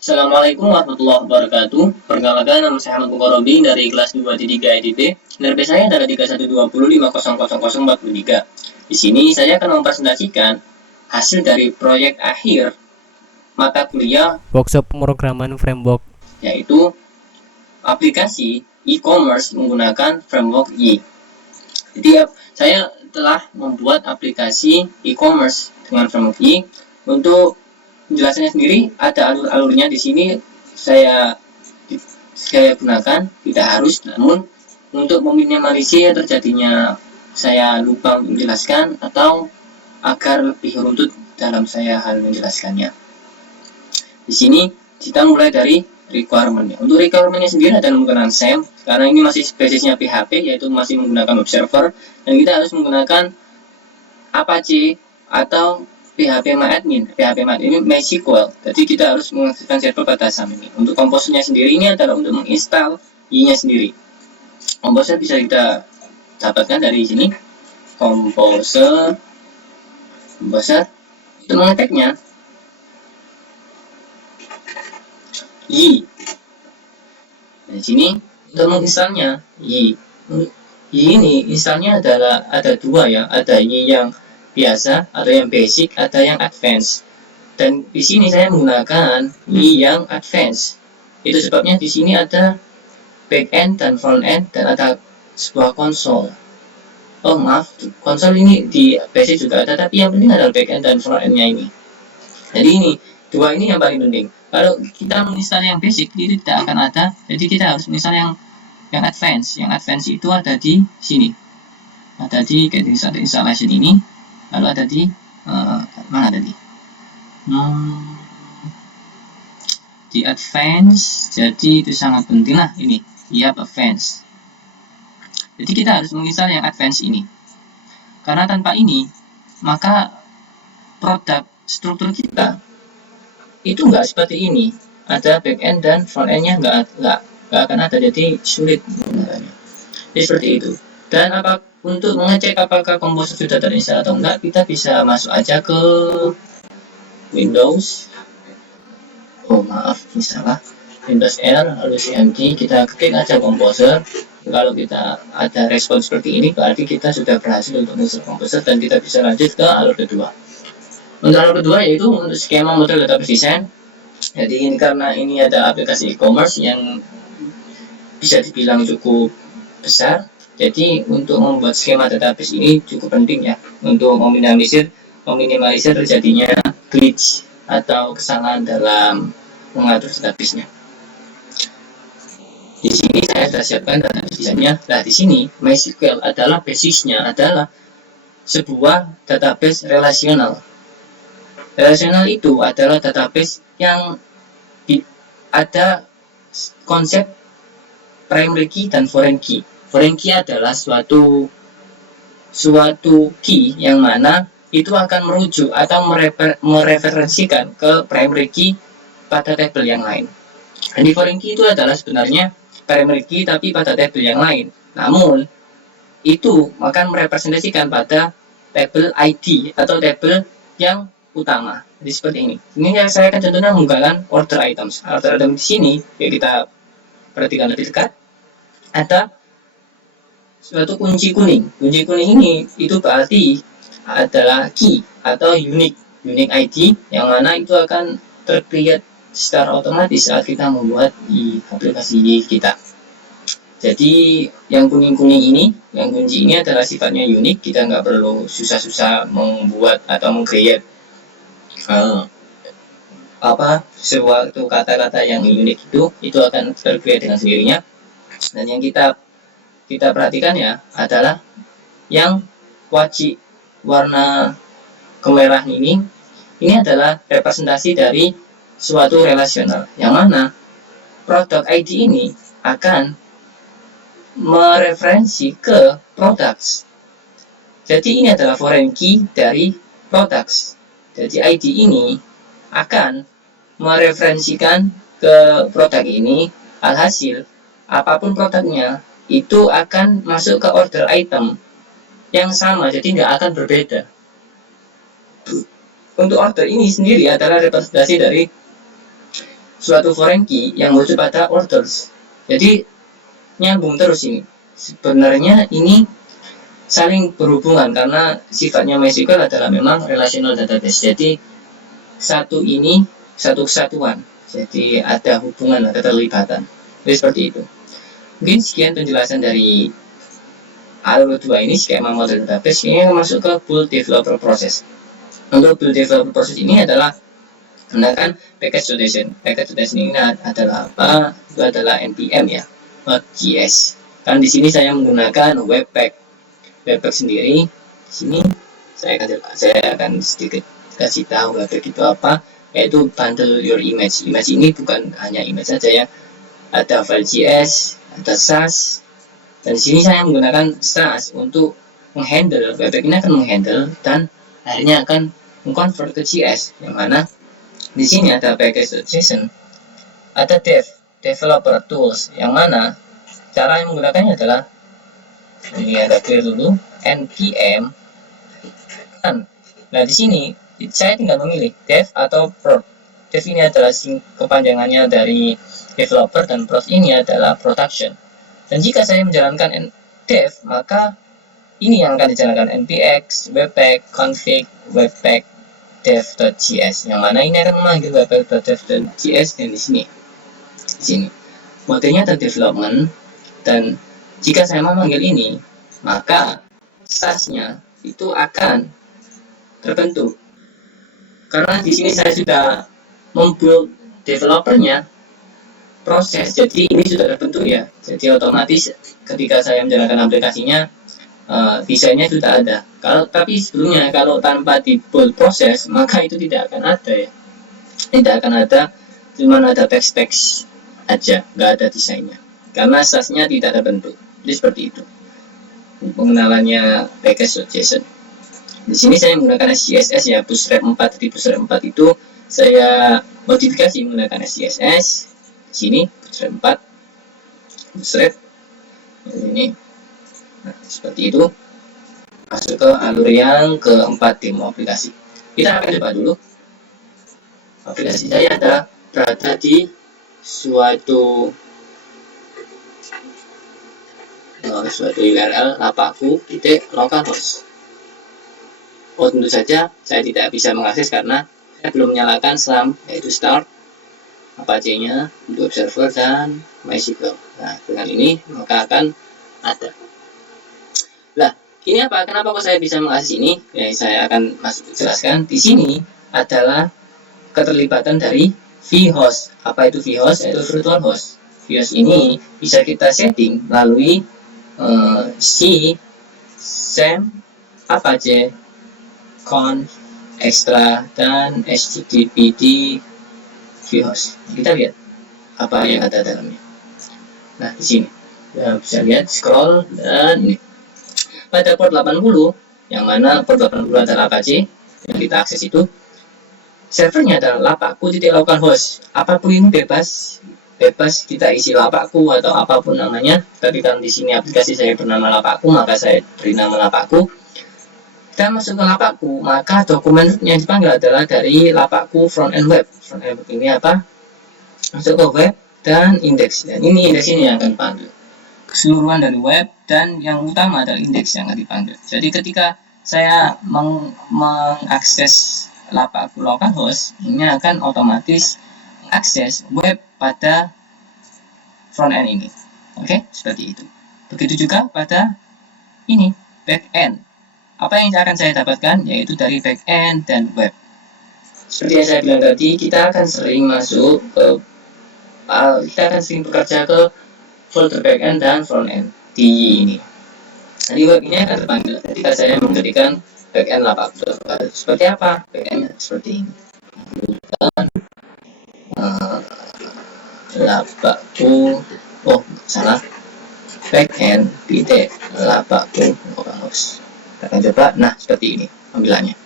Assalamualaikum warahmatullahi wabarakatuh. Perkenalkan, nama saya Ahmad Mukorobi dari kelas 2-3 IDP. NRP saya adalah 3120500043. Di sini saya akan mempresentasikan hasil dari proyek akhir mata kuliah workshop pemrograman framework, yaitu aplikasi e-commerce menggunakan framework Y. Jadi saya telah membuat aplikasi e-commerce dengan framework Y. Untuk penjelasannya sendiri ada alur-alurnya di sini saya gunakan, tidak harus, namun untuk meminimalisir terjadinya saya lupa menjelaskan atau agar lebih runtut dalam saya hal menjelaskannya. Di sini kita mulai dari requirement-nya. Untuk requirement-nya sendiri adalah menggunakan SAM, karena ini masih basisnya PHP, yaitu masih menggunakan web server, dan kita harus menggunakan Apache atau PHP-MyAdmin ini MySQL. Jadi kita harus mengaktifkan server pada SAM ini. Untuk komposernya sendiri ini adalah untuk menginstal Y-nya sendiri. Komposer bisa kita dapatkan dari sini. Komposer itu mengetiknya Y. Di sini untuk menginstalnya Y. Y ini instalnya adalah ada dua ya, ada Y yang biasa atau yang basic, ada yang advance. Dan di sini saya menggunakan Y yang advance. Itu sebabnya di sini ada backend dan frontend dan ada sebuah konsol. Oh maaf, konsol ini di basic juga ada, tapi yang penting adalah backend dan frontendnya ini. Jadi ini dua ini yang paling penting. Kalau kita menginstal yang basic itu tidak akan ada, jadi kita harus menginstal yang advance. Yang advance itu ada di sini, ada di installation ini, lalu ada di mana tadi? Di advance. Jadi itu sangat penting lah ini. Yap, advance. Jadi kita harus menginstal yang advance ini, karena tanpa ini maka produk struktur kita itu nggak seperti ini, ada backend dan frontendnya nggak akan ada, jadi sulit menggunakannya. Jadi seperti itu. Dan untuk mengecek apakah komposer sudah terinstall atau enggak, kita bisa masuk aja ke Windows. Oh maaf, ini salah. Windows R lalu cmd, kita klik aja komposer. Kalau kita ada respon seperti ini, berarti kita sudah berhasil untuk menginstal komposer dan kita bisa lanjut ke alur kedua. Untuk alur kedua yaitu untuk skema model database design. Jadi ini karena ini ada aplikasi e-commerce yang bisa dibilang cukup besar, jadi untuk membuat skema database ini cukup penting ya, untuk meminimalisir terjadinya glitch atau kesalahan dalam mengatur database-nya. Di sini saya sudah siapkan database desainnya. Nah, di sini MySQL adalah basisnya, adalah sebuah database relasional. Relasional itu adalah database yang ada konsep primary key dan foreign key. Foreign key adalah suatu key yang mana itu akan merujuk atau mereferensikan ke primary key pada tabel yang lain. Jadi foreign key itu adalah sebenarnya primary key tapi pada tabel yang lain. Namun itu akan merepresentasikan pada tabel ID atau tabel yang utama. Jadi seperti ini. Ini saya akan contohnya menggunakan order items. Order item di sini ya, kita perhatikan lebih dekat. Ada suatu kunci kuning. Kunci kuning ini itu berarti adalah key atau unique ID yang mana itu akan tercreate secara otomatis saat kita membuat di aplikasi kita. Jadi yang kuning-kuning ini, yang kunci ini adalah sifatnya unik. Kita nggak perlu susah-susah membuat atau meng-create suatu kata-kata yang unik, itu akan tercreate dengan sendirinya. Dan yang kita perhatikan ya adalah yang wajib warna kemerah ini adalah representasi dari suatu relasional, yang mana produk ID ini akan mereferensi ke products. Jadi ini adalah foreign key dari products. Jadi ID ini akan mereferensikan ke produk ini, alhasil apapun produknya itu akan masuk ke order item yang sama, jadi nggak akan berbeda. Untuk order ini sendiri adalah representasi dari suatu foreign key yang muncul pada orders. Jadi nyambung terus ini. Sebenarnya ini saling berhubungan karena sifatnya MySQL adalah memang relational database. Jadi satu ini satu kesatuan. Jadi ada hubungan, ada keterlibatan. Jadi seperti itu. Mungkin sekian penjelasan dari alur 2 ini, skema model database. Ini masuk ke build developer process. Untuk build developer process ini adalah menggunakan package.json. Package.json ini adalah apa? Itu adalah npm ya, Node.js. Kan di sini saya menggunakan webpack sendiri. Di sini saya akan sedikit kasih tahu webpack itu apa, yaitu bundle your image. Image ini bukan hanya image saja ya, ada file.js, ada Sass, dan di sini saya menggunakan Sass untuk menghandle webpack ini, akan menghandle dan akhirnya akan mengconvert ke JS, yang mana di sini ada package.json, ada developer tools, yang mana cara yang menggunakannya adalah ini, ada clear dulu npm kan. Nah di sini saya tinggal memilih dev atau prod. Dev ini adalah kepanjangannya dari developer dan prod ini adalah production. Dan jika saya menjalankan dev, maka ini yang akan dijalankan npx webpack config webpack dev.js, yang mana ini akan memanggil webpack.dev.js. dan di sini modenya ada development, dan jika saya memanggil ini, maka Sass-nya itu akan terbentuk. Karena di sini saya sudah membuild developernya proses, jadi ini sudah terbentuk ya. Jadi otomatis ketika saya menjalankan aplikasinya, desainnya sudah ada. Tapi sebelumnya kalau tanpa di build proses, maka itu tidak akan ada ya. Tidak akan ada, cuma ada teks-teks aja, nggak ada desainnya. Karena Sass-nya tidak terbentuk. Jadi seperti itu pengenalannya package.json. Di sini saya menggunakan SCSS ya, Bootstrap 4. Di Bootstrap 4 itu saya modifikasi menggunakan SCSS. Di sini Bootstrap 4, Bootstrap ini. Nah, seperti itu. Masuk ke alur yang keempat, demo aplikasi. Kita akan coba dulu. Aplikasi saya berada di suatu URL lapakku.localhost. Oh, tentu saja saya tidak bisa mengakses karena saya belum menyalakan SLAM, yaitu start, Apache-nya, web server, dan MySQL. Nah, dengan ini maka akan ada. Nah, ini apa? Kenapa kok saya bisa mengakses ini? Ya, saya akan jelaskan. Di sini adalah keterlibatan dari vhost. Apa itu vhost? Yaitu virtual host. Vhost ini bisa kita setting melalui SAM, Apache, conf, extra, dan httpd vhost. Kita lihat apa yang ada dalamnya. Nah, di sini ya, bisa lihat, scroll, dan ini pada port 80, yang mana port 80 adalah Apache yang kita akses itu. Servernya adalah lapakku.localhost. Apapun ini bebas kita isi lapakku atau apapun namanya. Tapi kan di sini aplikasi saya bernama lapakku, maka saya beri nama lapakku. Kita masuk ke lapakku, maka dokumen yang dipanggil adalah dari lapakku front end web. Front end web ini apa? Masuk ke web dan indeks. Dan ini indeks ini yang akan dipanggil. Keseluruhan dari web dan yang utama adalah indeks yang akan dipanggil. Jadi ketika saya mengakses lapakku localhost, ini akan otomatis mengakses web pada front end ini. Oke, seperti itu. Begitu juga pada ini, back end. Apa yang akan saya dapatkan? Yaitu dari back end dan web. Seperti yang saya bilang tadi, kita akan sering masuk ke kita akan sering bekerja ke folder back end dan front end di ini. Jadi web ini akan terpanggil ketika saya mengetikkan back end lapakku. Seperti apa? Back end seperti ini. Lapakku, oh salah, backend titik lapakku localhost. Kita akan coba. Nah, seperti ini tampilannya.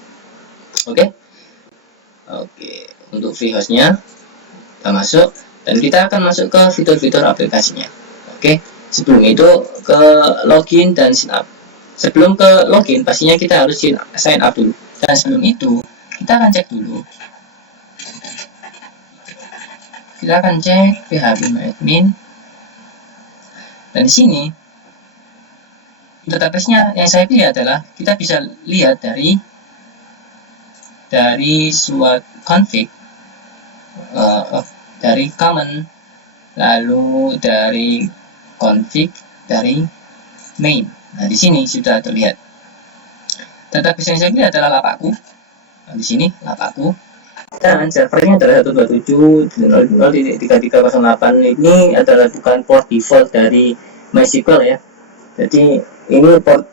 Oke. Untuk vhostnya kita masuk, dan kita akan masuk ke fitur-fitur aplikasinya. Oke. Sebelum itu ke login dan sign up. Sebelum ke login, pastinya kita harus sign up dulu. Dan sebelum itu kita akan cek dulu kita akan cek PHP admin. Dan di sini database-nya yang saya pilih adalah kita bisa lihat dari suatu config, dari common, lalu dari config, dari main. Nah, di sini sudah terlihat. Database yang saya pilih adalah Lapakku. Nah, di sini Lapakku. Dan servernya adalah 127.0.0.3308. Ini adalah bukan port default dari MySQL ya. Jadi ini port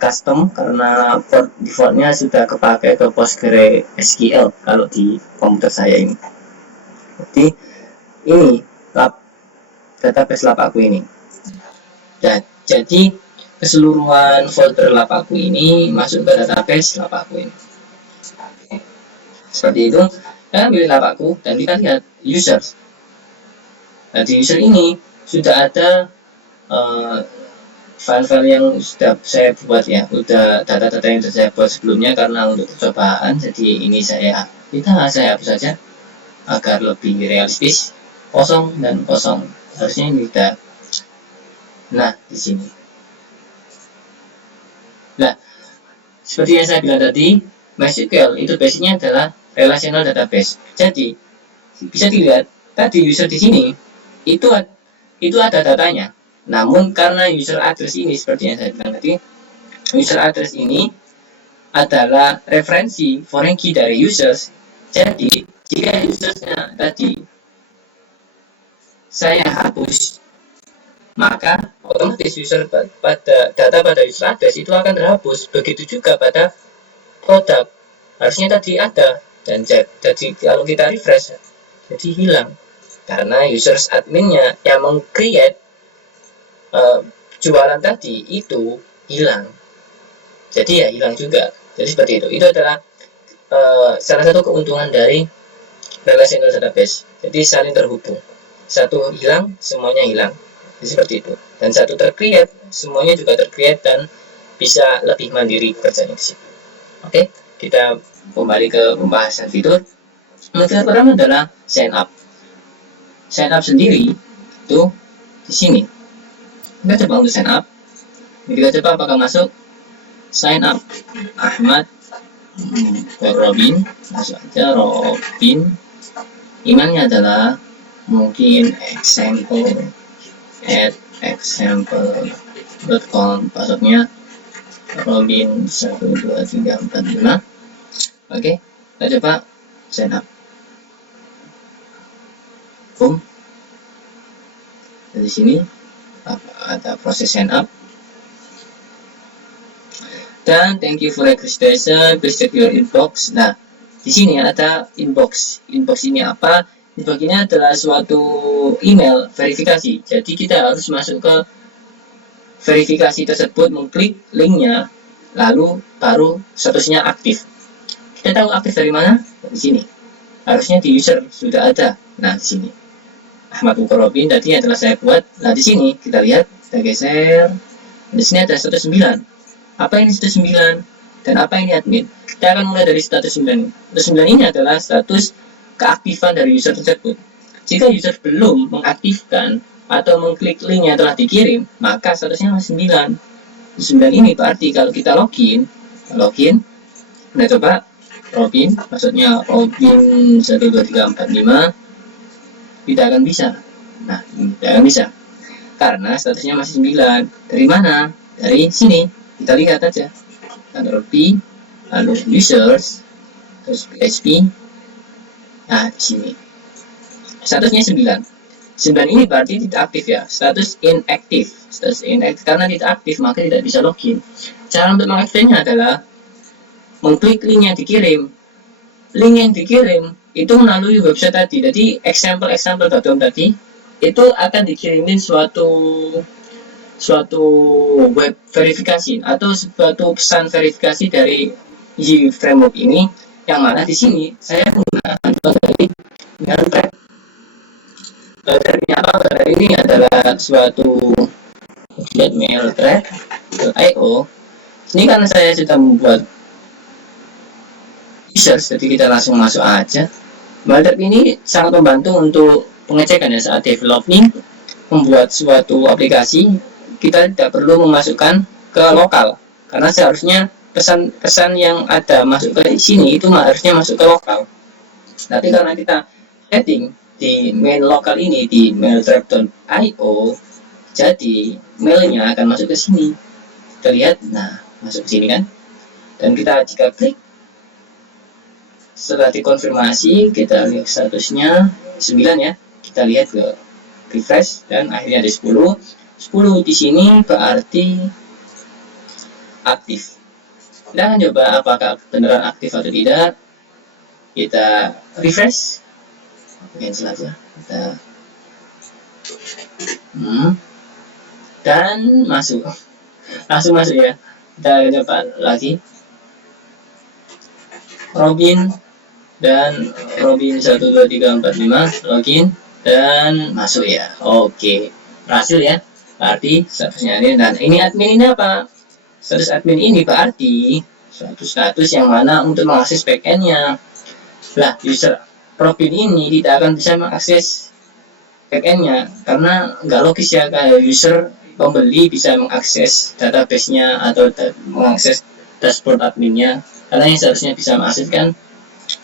custom karena port defaultnya sudah kepakai ke PostgreSQL kalau di komputer saya ini. Jadi ini database Lapakku ini. Jadi keseluruhan folder Lapakku ini masuk ke database Lapakku ini. Seperti itu. Kita pilih Lapakku dan kita lihat users. Nah, di user ini sudah ada file-file yang sudah saya buat ya, udah data-data yang sudah saya buat sebelumnya karena untuk percobaan. Jadi ini saya hapus saja agar lebih realistis. Kosong dan kosong, harusnya ini sudah. Nah, di sini. Nah, seperti yang saya bilang tadi, MySQL itu basicnya adalah relational database. Jadi bisa dilihat tadi user di sini itu ada datanya. Namun karena user address ini seperti yang saya bilang tadi, user address ini adalah referensi foreign key dari users. Jadi jika usersnya tadi saya hapus, maka otomatis data pada user address itu akan terhapus. Begitu juga pada produk, harusnya tadi ada, dan jadi kalau kita refresh jadi hilang karena users adminnya yang meng-create jualan tadi itu hilang. Jadi ya hilang juga. Jadi seperti itu. Itu adalah salah satu keuntungan dari relational database. Jadi saling terhubung. Satu hilang, semuanya hilang. Jadi seperti itu. Dan satu tercreate, semuanya juga tercreate dan bisa lebih mandiri bekerjanya di situ. Oke, kita kembali ke pembahasan fitur. Fitur pertama adalah sign up. Sign up sendiri itu di sini. Kita coba untuk sign up. Kita coba apakah masuk. Sign up Ahmad Robin, masuk aja Robin. Emailnya adalah mungkin example@example.com. passwordnya Robin 12345. Oke, kita coba sign up. Boom. Dari sini ada proses sign up. Dan thank you for registration. Please check your inbox. Nah, di sini ada inbox. Inbox ini apa? Inbox ini adalah suatu email verifikasi. Jadi kita harus masuk ke verifikasi tersebut, mengklik linknya, lalu baru statusnya aktif. Kita tahu aktif dari mana? Di sini. Harusnya di user sudah ada. Nah, di sini. Ahmad Mukarrabin tadi adalah saya buat. Nah, di sini kita lihat, kita geser. Di sini ada status 9. Apa ini status 9? Dan apa ini admin? Kita akan mulai dari status 9. Status 9 ini adalah status keaktifan dari user tersebut. Jika user belum mengaktifkan atau mengklik link yang telah dikirim, maka statusnya masih 9. 9 ini berarti kalau kita login, nah coba Robin, maksudnya Robin 12345, tidak akan bisa. Nah, tidak akan bisa karena statusnya masih 9. Dari mana? Dari sini. Kita lihat aja. Control P, lalu users, terus PHP. Nah, di sini. Statusnya 9. 9 ini berarti tidak aktif ya. Status inactive. Status inactive karena tidak aktif maka tidak bisa login. Cara untuk mengaktifkannya adalah mengklik link yang dikirim. Link yang dikirim itu melalui website tadi. Jadi example.com tadi itu akan dikirimin suatu web verifikasi atau suatu pesan verifikasi dari Yi framework ini, yang mana di sini saya menggunakan dari Mailthread. Mailthread ini adalah suatu Mailthread.io. Ini karena saya sudah membuat users, jadi kita langsung masuk aja. Markup ini sangat membantu untuk pengecekan ya saat developing, membuat suatu aplikasi. Kita tidak perlu memasukkan ke lokal, karena seharusnya pesan-pesan yang ada masuk ke sini itu harusnya masuk ke lokal. Tapi karena kita setting di main lokal ini di mailtrap.io, jadi mailnya akan masuk ke sini. Kita lihat, nah masuk ke sini kan. Dan kita jika klik, setelah dikonfirmasi, kita lihat statusnya 9 ya. Kita lihat ke refresh dan akhirnya ada 10. 10 di sini berarti aktif. Kita akan coba apakah beneran aktif atau tidak. Kita refresh. Cancel aja. Kita dan masuk. Langsung masuk ya. Kita coba lagi. Robin dan Robin 1 2 3 4 5 login dan masuk ya. Oke, berhasil ya. Berarti statusnya ini, dan ini admin ini apa? Status admin ini berarti suatu status yang mana untuk mengakses backend-nya. Lah, user Robin ini tidak akan bisa mengakses backend-nya karena nggak logis ya, kayak user pembeli bisa mengakses database-nya atau mengakses dashboard adminnya, karena yang seharusnya bisa mengakses kan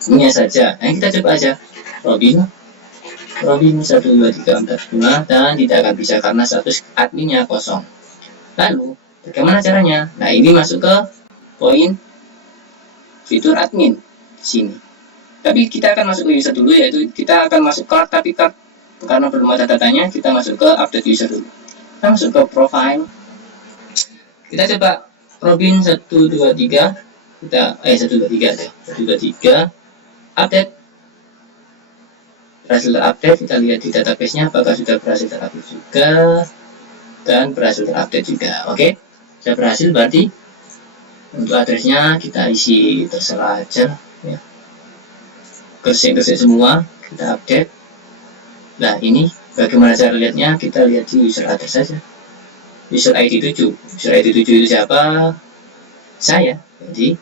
punya saja. Nah, kita coba aja Robin 1 2 3 4 5 dan tidak akan bisa karena status adminnya kosong. Lalu bagaimana caranya? Nah, ini masuk ke poin fitur admin sini. Tapi kita akan masuk ke user dulu, yaitu kita akan masuk card, tapi card karena belum ada datanya, kita masuk ke update user dulu. Kita masuk ke profile. Kita coba Robin 1 2 3. Kita 1 2 3 aja. 1 2 3 update. Berhasil terupdate. Kita lihat di database-nya apakah sudah berhasil terupdate juga dan berhasil terupdate juga. Oke, sudah berhasil, berarti untuk addressnya kita isi terserah aja ya. Bersih-bersih semua, kita update. Nah, ini bagaimana cara lihatnya? Kita lihat di user address saja. User ID 7. User ID 7 itu siapa? Saya. Jadi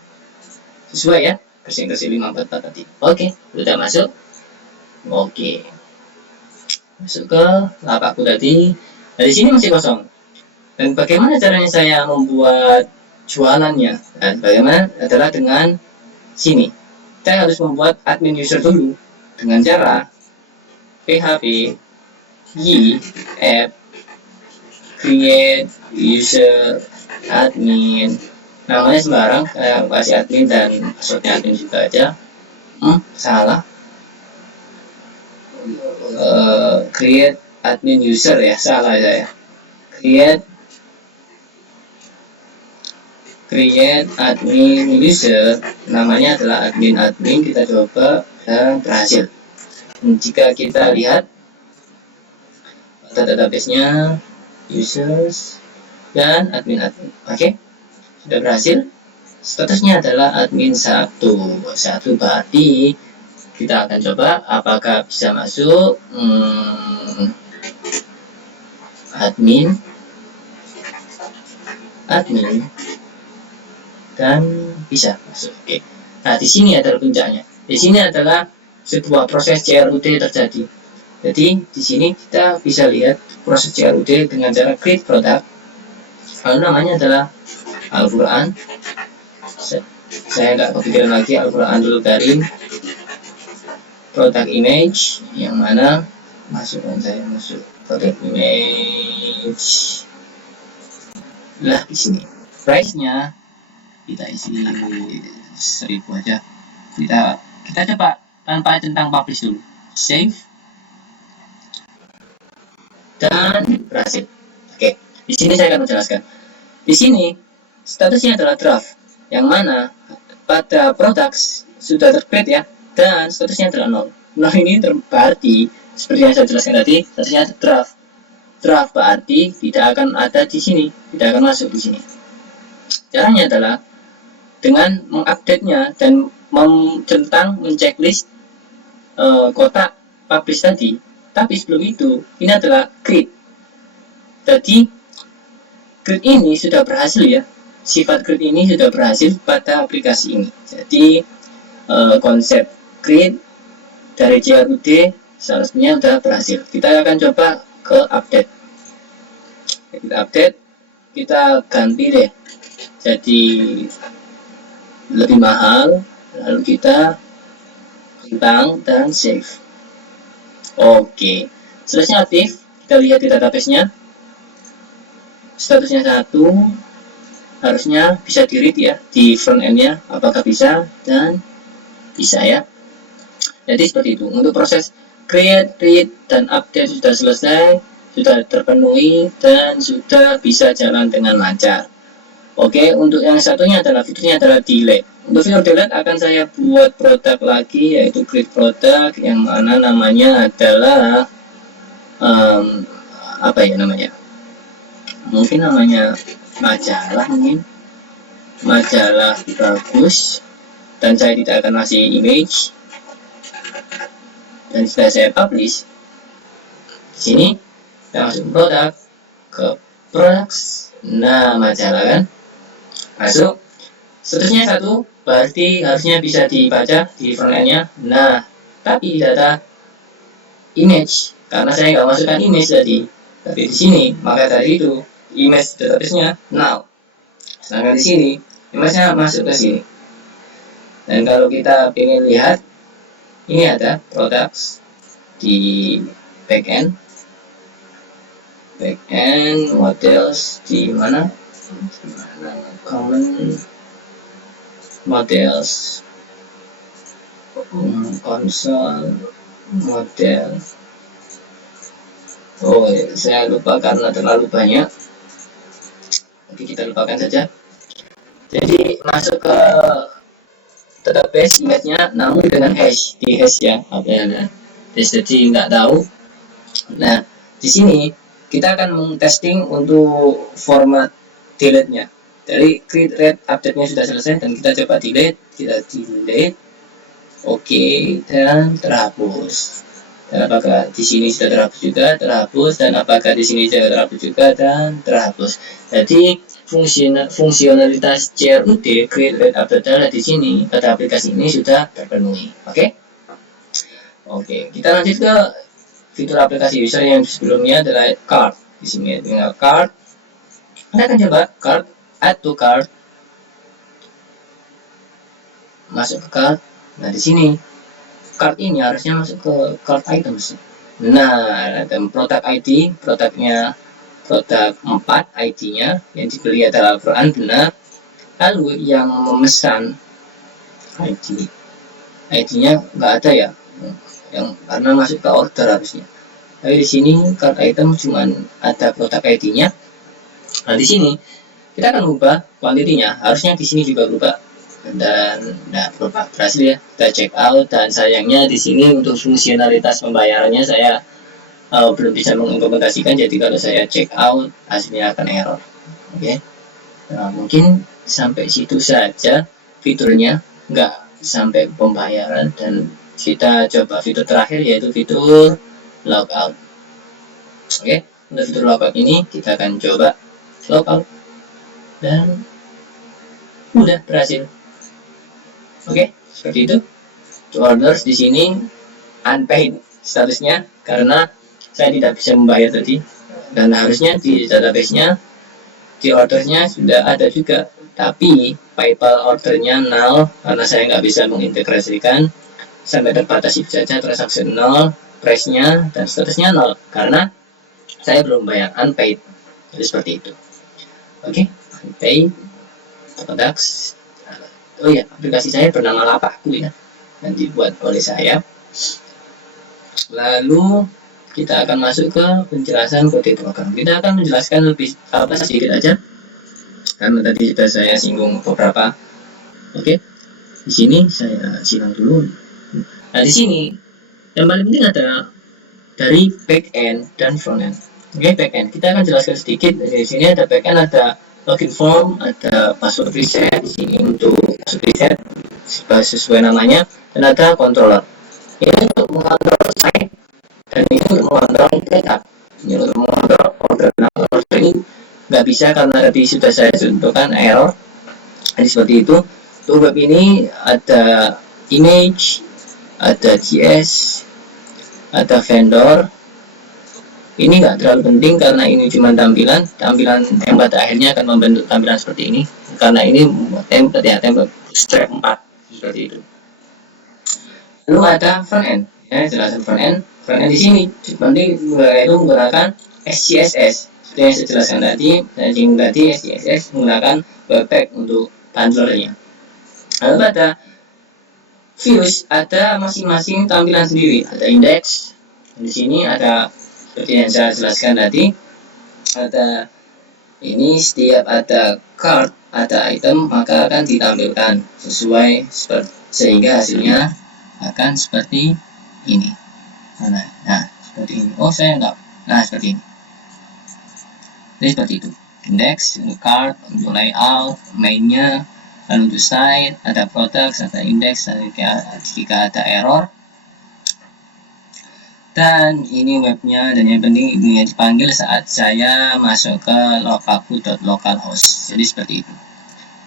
sesuai ya, bersih-bersih 544 tadi. Oke, sudah masuk. Oke, masuk ke lapakku tadi. Nah, di sini masih kosong. Dan bagaimana caranya saya membuat jualannya? Nah, bagaimana adalah dengan sini. Saya harus membuat admin user dulu dengan cara php y app create user admin. Namanya sembarang, saya kasih admin dan passwordnya admin juga aja. Salah. Create admin user ya, salah saya. Create admin user, namanya adalah admin. Kita coba dan berhasil. Jika kita lihat pada database-nya users dan admin. Oke, sudah berhasil. Statusnya adalah admin 1 berarti kita akan coba apakah bisa masuk admin dan bisa masuk. Oke. Nah, di sini adalah puncaknya. Di sini adalah sebuah proses CRUD terjadi. Jadi di sini kita bisa lihat proses CRUD dengan cara create product. Lalu namanya adalah Al-Quran. Saya nggak kepikiran lagi, Al-Quran dulu Karim. Product image yang mana masukkan saya masuk product image. Lah di sini price-nya kita isi 1000 aja. Kita coba tanpa centang publish dulu. Save dan berhasil. Oke, di sini saya akan menjelaskan. Di sini statusnya adalah draft, yang mana pada products sudah tercreate ya, dan statusnya adalah 0. Nah, ini berarti seperti yang saya jelaskan tadi, statusnya draft. Draft berarti tidak akan ada di sini, tidak akan masuk di sini. Caranya adalah dengan mengupdate-nya dan menceklis kotak publish tadi. Tapi sebelum itu, ini adalah create. Jadi create ini sudah berhasil ya. Sifat create ini sudah berhasil pada aplikasi ini. Jadi konsep create dari CRUD seharusnya sudah berhasil. Kita akan coba ke update. Kita update, kita ganti deh jadi lebih mahal, lalu kita tentang dan save. Oke, seterusnya aktif. Kita lihat di database-nya, statusnya 1, harusnya bisa di read ya di front end-nya, apakah bisa, dan bisa ya. Jadi seperti itu. Untuk proses create, read, dan update sudah selesai, sudah terpenuhi, dan sudah bisa jalan dengan lancar. Oke, untuk yang satunya adalah fiturnya adalah delete. Untuk fitur delete akan saya buat produk lagi, yaitu create product, yang mana namanya adalah apa ya namanya? Mungkin namanya majalah, majalah bagus, dan saya tidak akan kasih image. Dan sudah saya publish. Di sini kita masuk produk, ke products, nah majalah kan, masuk. Seterusnya 1, berarti harusnya bisa dibaca di front end-nya. Nah, tapi data image, karena saya nggak masukkan image tadi, tapi di sini, maka dari itu image database-nya now. Sedangkan di sini image-nya masuk ke sini. Dan kalau kita ingin lihat, ini ada products di backend models di mana common models console model. Oh, saya lupa karena terlalu banyak. Oke, kita lupakan saja. Jadi masuk ke database image-nya, namun dengan hash, di hash ya, apa ya? Jadi nggak tahu. Nah, di sini kita akan testing untuk format delete-nya. Dari create, read, update-nya sudah selesai, dan kita coba delete. Kita delete. Oke, dan terhapus. Dan apakah di sini sudah terhapus juga? Terhapus. Dan apakah di sini sudah terhapus juga? Dan terhapus. Jadi fungsionalitas CRUD create, read, update adalah di sini pada aplikasi ini sudah terpenuhi. Oke, kita lanjut ke fitur aplikasi user yang sebelumnya adalah card. Di sini tinggal card. Kita akan coba card, add to card, masuk ke card. Nah, di sini card ini harusnya masuk ke card items. Nah, ada product ID, produknya produk 4 ID-nya yang dibeli adalah Al-Quran, benar. Lalu yang memesan ID-nya nggak ada ya, yang karena masuk ke order harusnya. Tapi di sini card item cuman ada produk ID-nya. Nah, di sini kita akan ubah kuantitinya, harusnya di sini juga berubah. Dan berubah, berhasil ya. Kita check out, dan sayangnya di sini untuk fungsionalitas pembayarannya saya belum bisa mengimplementasikan. Jadi kalau saya check out hasilnya akan error. Oke. Nah, mungkin sampai situ saja fiturnya, nggak sampai pembayaran. Dan kita coba fitur terakhir, yaitu fitur logout. Oke, untuk fitur logout ini kita akan coba logout, dan udah berhasil. Oke, seperti itu. To orders di sini unpaid statusnya karena saya tidak bisa membayar tadi, dan harusnya di database-nya, di ordernya sudah ada juga, tapi PayPal ordernya null karena saya nggak bisa mengintegrasikan, sampai terbatasi saja transaksi 0, price-nya dan statusnya 0 karena saya belum bayar, unpaid. Jadi seperti itu. Oke, unpaid products. Oh ya, aplikasi saya bernama Lapakku ya, dan dibuat oleh saya. Lalu kita akan masuk ke penjelasan kode program. Kita akan menjelaskan lebih sedikit aja, karena tadi sudah saya singgung beberapa. Oke, di sini saya silang dulu. Nah, di sini yang paling penting adalah dari back end dan front end. Oke, back end kita akan jelaskan sedikit. Di sini ada back end, ada login form, ada password reset. Di sini untuk password reset sesuai namanya, dan ada controller. Ini untuk mengontrol site, dan ini untuk mengontrol data. Ini untuk mengontrol order. Nah, order ini nggak bisa karena tadi sudah saya contohkan error. Jadi seperti itu. Untuk web ini ada image, ada JS, ada vendor. Ini nggak terlalu penting karena ini cuma tampilan yang pada akhirnya akan membentuk tampilan seperti ini. Karena ini template ya, template Bootstrap 4 seperti itu. Lalu ada front end, ya jelasan front end di sini penting itu menggunakan SCSS. Seperti yang saya jelaskan tadi, SCSS menggunakan Webpack untuk bundlernya. Lalu pada views ada masing-masing tampilan sendiri, ada index. Di sini ada seperti yang saya jelaskan tadi, ada ini setiap ada card, ada item, maka akan ditampilkan sesuai sehingga hasilnya akan seperti ini. Nah, seperti ini. Oh, saya enggak. Nah, seperti ini. Jadi seperti itu. Index, untuk card, untuk layout, mainnya, lalu untuk site, ada products, ada index, dan jika ada error. Dan ini webnya, dan yang penting ini yang dipanggil saat saya masuk ke lokaku.localhost. Jadi seperti itu.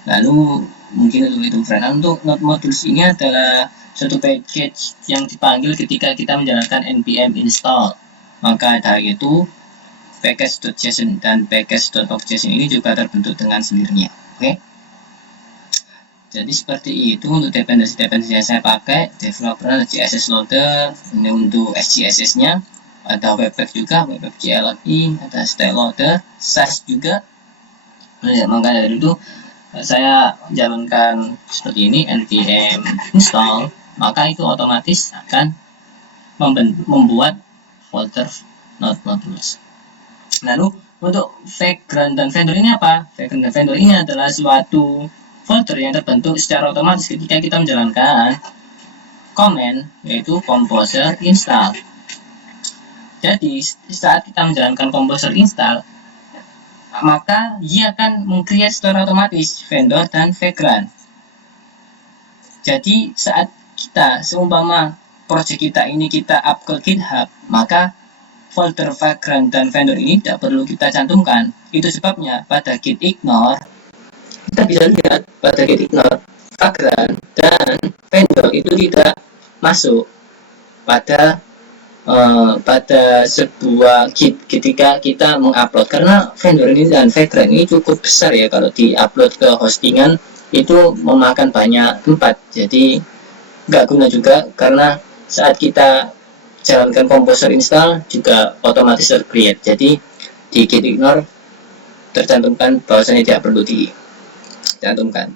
Lalu mungkin untuk untuk node modules ini adalah suatu package yang dipanggil ketika kita menjalankan npm install. Maka dari itu package.json dan package.json ini juga terbentuk dengan sendirinya. Oke. Jadi seperti itu untuk dependensi yang saya pakai, developer CSS loader, ini untuk SCSS-nya, ada webpack juga, webpack CLI, ada style loader, size juga. Nah, maka dari itu saya jalankan seperti ini, npm install, maka itu otomatis akan membuat folder node modules. Lalu untuk background dan vendor ini apa? Background dan vendor ini adalah suatu folder yang terbentuk secara otomatis ketika kita menjalankan command, yaitu composer install. Jadi saat kita menjalankan composer install, maka dia akan meng-create secara otomatis vendor dan background. Jadi saat kita seumpama project kita ini kita up ke GitHub, maka folder background dan vendor ini tidak perlu kita cantumkan. Itu sebabnya pada git ignore kita bisa lihat pada git ignore background dan vendor itu tidak masuk pada sebuah git ketika kita mengupload, karena vendor ini dan background ini cukup besar ya, kalau diupload ke hostingan itu memakan banyak tempat, jadi nggak guna juga, karena saat kita jalankan composer install juga otomatis tercreate. Jadi di git ignore tercantumkan bahwasanya tidak perlu dicantumkan.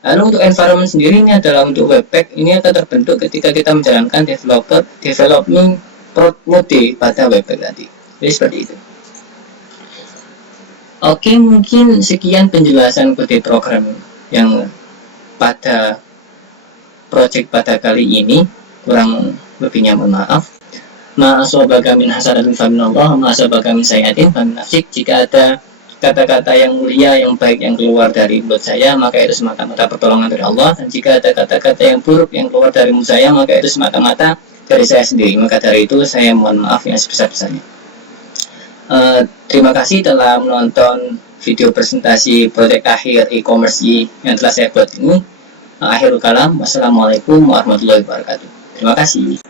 Lalu untuk environment sendiri ini adalah untuk webpack, ini akan terbentuk ketika kita menjalankan development mode pada webpack tadi. Jadi seperti itu. Oke, mungkin sekian penjelasan kode program yang pada project pada kali ini. Kurang lebihnya mohon maaf. Ma'asabaka min hasanatin faminallah, ma'asabaka min sayyi'atin famin nafsik. Jika ada kata-kata yang mulia, yang baik yang keluar dari mulut saya, maka itu semata-mata pertolongan dari Allah. Dan jika ada kata-kata yang buruk yang keluar dari mulut saya, maka itu semata-mata dari saya sendiri. Maka dari itu saya mohon maaf yang sebesar-besarnya. Terima kasih telah menonton video presentasi proyek akhir e-commerce yang telah saya buat ini. Akhirul kalam, wassalamualaikum warahmatullahi wabarakatuh. Terima kasih.